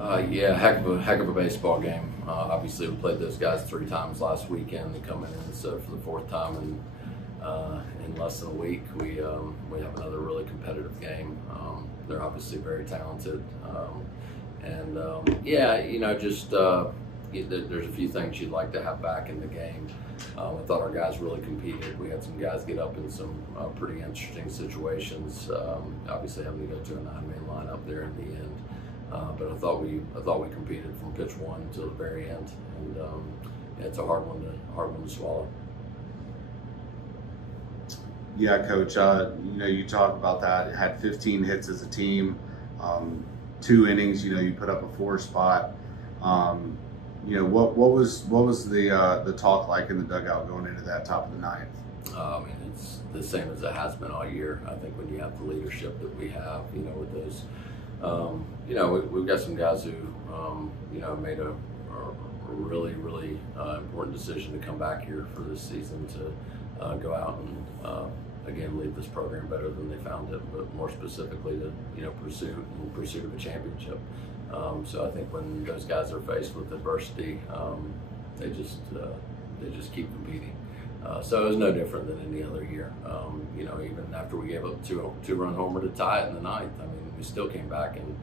Yeah, heck of a baseball game. Obviously, we played those guys 3 times last weekend. They come in, so for the 4th time in less than a week, we have another really competitive game. They're obviously very talented, yeah, there's a few things you'd like to have back in the game. I thought our guys really competed. We had some guys get up in some pretty interesting situations. Obviously, having to go to a 9-man lineup there in the end. But I thought we competed from pitch 1 to the very end, and yeah, it's a hard one to swallow. Yeah, Coach. You talked about that. It had 15 hits as a team, 2 innings. You put up a 4 spot. What was the talk like in the dugout going into that top of the 9th? It's the same as it has been all year. I think when you have the leadership that we have, with those. We've got some guys who, made a really, really important decision to come back here for this season to go out and, again, lead this program better than they found it, but more specifically to pursue a championship. So I think when those guys are faced with adversity, they just keep competing. So it was no different than any other year. Even after we gave up a 2-run homer to tie it in the 9th, we still came back, and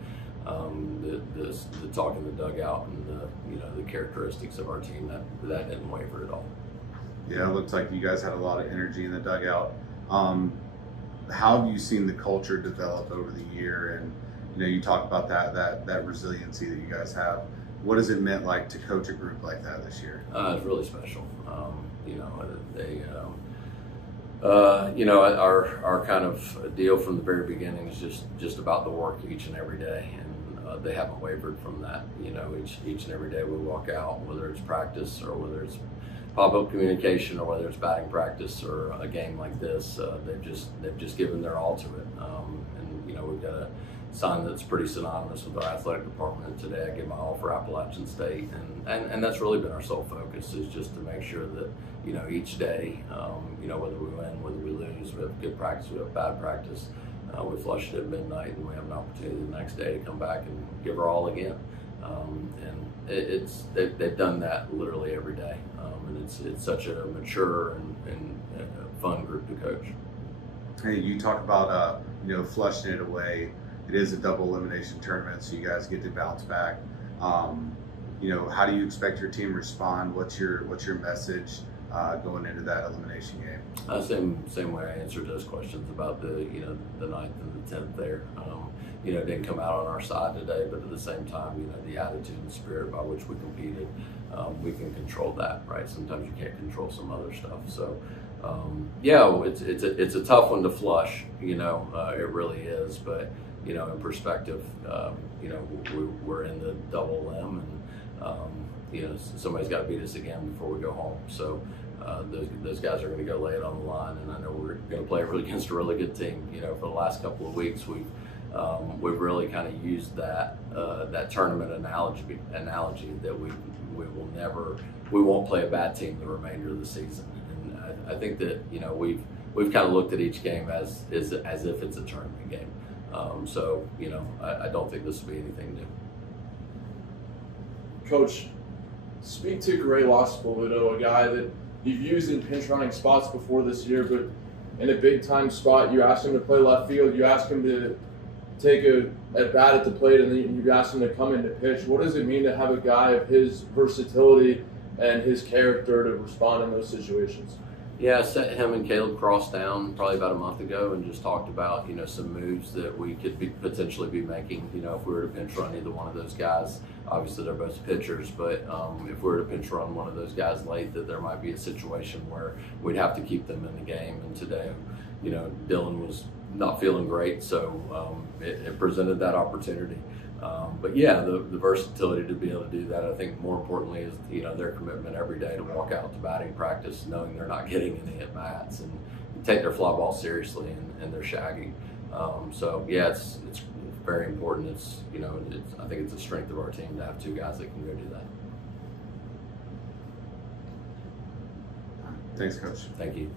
the talk in the dugout and the characteristics of our team that didn't waver at all. Yeah, it looks like you guys had a lot of energy in the dugout. How have you seen the culture develop over the year? And you talk about that resiliency that you guys have. What has it meant like to coach a group like that this year? It's really special. Our kind of deal from the very beginning is just about the work each and every day, and they haven't wavered from that. Each and every day we walk out, whether it's practice or whether it's pop-up communication or whether it's batting practice or a game like this, they've just given their all to it. We've got a sign that's pretty synonymous with our athletic department. Today I give my all for Appalachian State, and that's really been our sole focus, is just to make sure that each day, whether we win, whether we lose, we have good practice, we have bad practice, we flush it at midnight, and we have an opportunity the next day to come back and give our all again. They've done that literally every day, and it's such a mature and fun group to coach. Hey, you talk about flushing it away. It is a double elimination tournament, so you guys get to bounce back. How do you expect your team to respond? What's your message going into that elimination game? Same way I answered those questions about the 9th and the 10th there. It didn't come out on our side today, but at the same time, the attitude and spirit by which we competed, we can control that, right? Sometimes you can't control some other stuff. So, it's a tough one to flush. It really is, but. In perspective, we're in the double limb, and somebody's got to beat us again before we go home. So those guys are going to go lay it on the line, and I know we're going to play against a really good team. For the last couple of weeks, we've really kind of used that tournament analogy that we won't play a bad team the remainder of the season. And I think that we've kind of looked at each game as if it's a tournament game. I don't think this will be anything new. Coach, speak to Gray Laspolito, a guy that you've used in pinch running spots before this year, but in a big time spot, you asked him to play left field, you asked him to take at bat at the plate, and then you asked him to come in to pitch. What does it mean to have a guy of his versatility and his character to respond in those situations? Yeah, I sat him and Caleb Cross down probably about a month ago and just talked about some moves that we could potentially be making. If we were to pinch run either one of those guys, obviously they're both pitchers, but if we were to pinch run one of those guys late, that there might be a situation where we'd have to keep them in the game. And today, Dylan was not feeling great, so it presented that opportunity. But yeah, the versatility to be able to do that, I think more importantly is their commitment every day to walk out to batting practice knowing they're not getting any at bats and take their fly ball seriously and they're shaggy. So yeah, it's very important. I think it's a strength of our team to have 2 guys that can go do that. Thanks, Coach. Thank you.